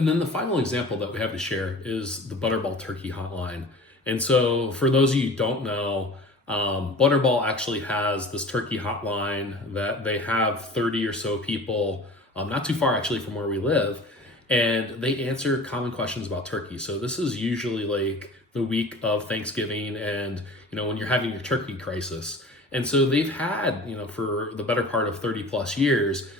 And then the final example that we have to share is the Butterball Turkey Hotline. And so, for those of you who don't know, Butterball actually has this turkey hotline that they have 30 or so people, not too far actually from where we live, and they answer common questions about turkey. So, this is usually like the week of Thanksgiving and, when you're having your turkey crisis. And so, they've had, for the better part of 30 plus years,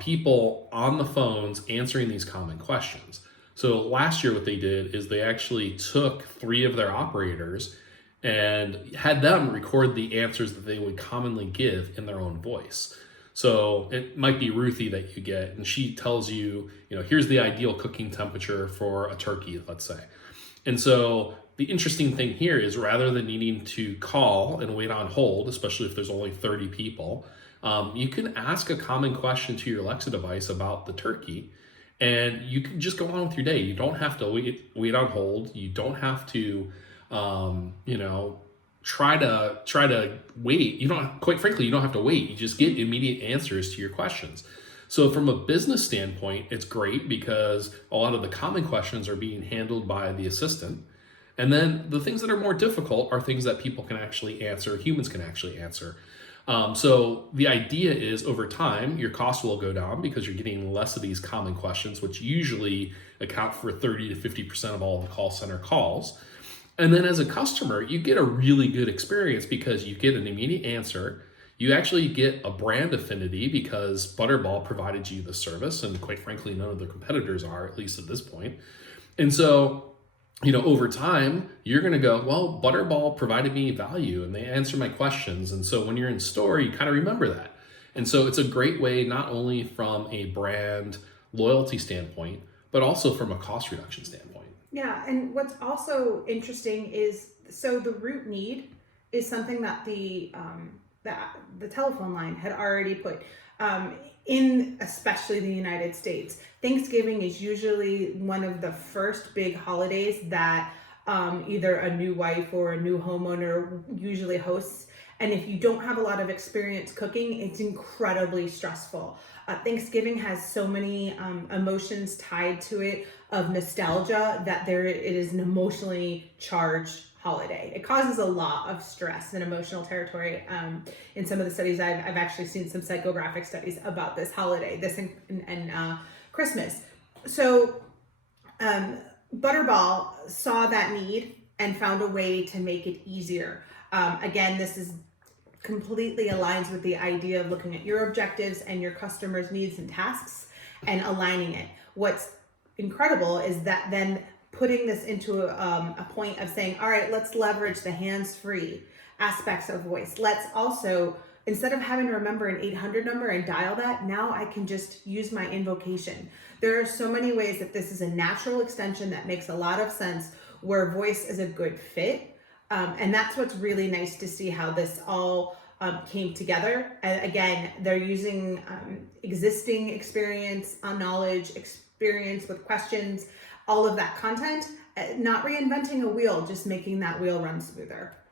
people on the phones answering these common questions. So last year, what they did is they actually took three of their operators and had them record the answers that they would commonly give in their own voice. So it might be Ruthie that you get, and she tells you, here's the ideal cooking temperature for a turkey, let's say. And so the interesting thing here is rather than needing to call and wait on hold, especially if there's only 30 people, you can ask a common question to your Alexa device about the turkey, and you can just go on with your day. You don't have to wait on hold. You don't have to, try to wait. You don't, quite frankly, you don't have to wait. You just get immediate answers to your questions. So from a business standpoint, it's great because a lot of the common questions are being handled by the assistant. And then the things that are more difficult are things that people can actually answer, humans can actually answer. So the idea is over time, your costs will go down because you're getting less of these common questions, which usually account for 30 to 50% of all the call center calls. And then as a customer, you get a really good experience because you get an immediate answer. You actually get a brand affinity because Butterball provided you the service, and quite frankly, none of the competitors are, at least at this point. And so over time, you're going to go, well, Butterball provided me value and they answer my questions. And so when you're in store, you kind of remember that. And so it's a great way, not only from a brand loyalty standpoint, but also from a cost reduction standpoint. Yeah. And what's also interesting is, so the root need is something that the telephone line had already put in, especially the United States. Thanksgiving is usually one of the first big holidays that either a new wife or a new homeowner usually hosts. And if you don't have a lot of experience cooking, it's incredibly stressful. Thanksgiving has so many emotions tied to it of nostalgia that it is an emotionally charged holiday. It causes a lot of stress and emotional territory. In some of the studies, I've actually seen some psychographic studies about this holiday, and Christmas. So Butterball saw that need and found a way to make it easier. Again, this is completely aligns with the idea of looking at your objectives and your customers' needs and tasks and aligning it. What's incredible is that then putting this into a point of saying, all right, let's leverage the hands-free aspects of voice. Let's also, instead of having to remember an 800 number and dial that, now I can just use my invocation. There are so many ways that this is a natural extension that makes a lot of sense, where voice is a good fit. And that's what's really nice to see how this all came together. And again, they're using existing experience, knowledge, experience with questions, all of that content, not reinventing a wheel, just making that wheel run smoother.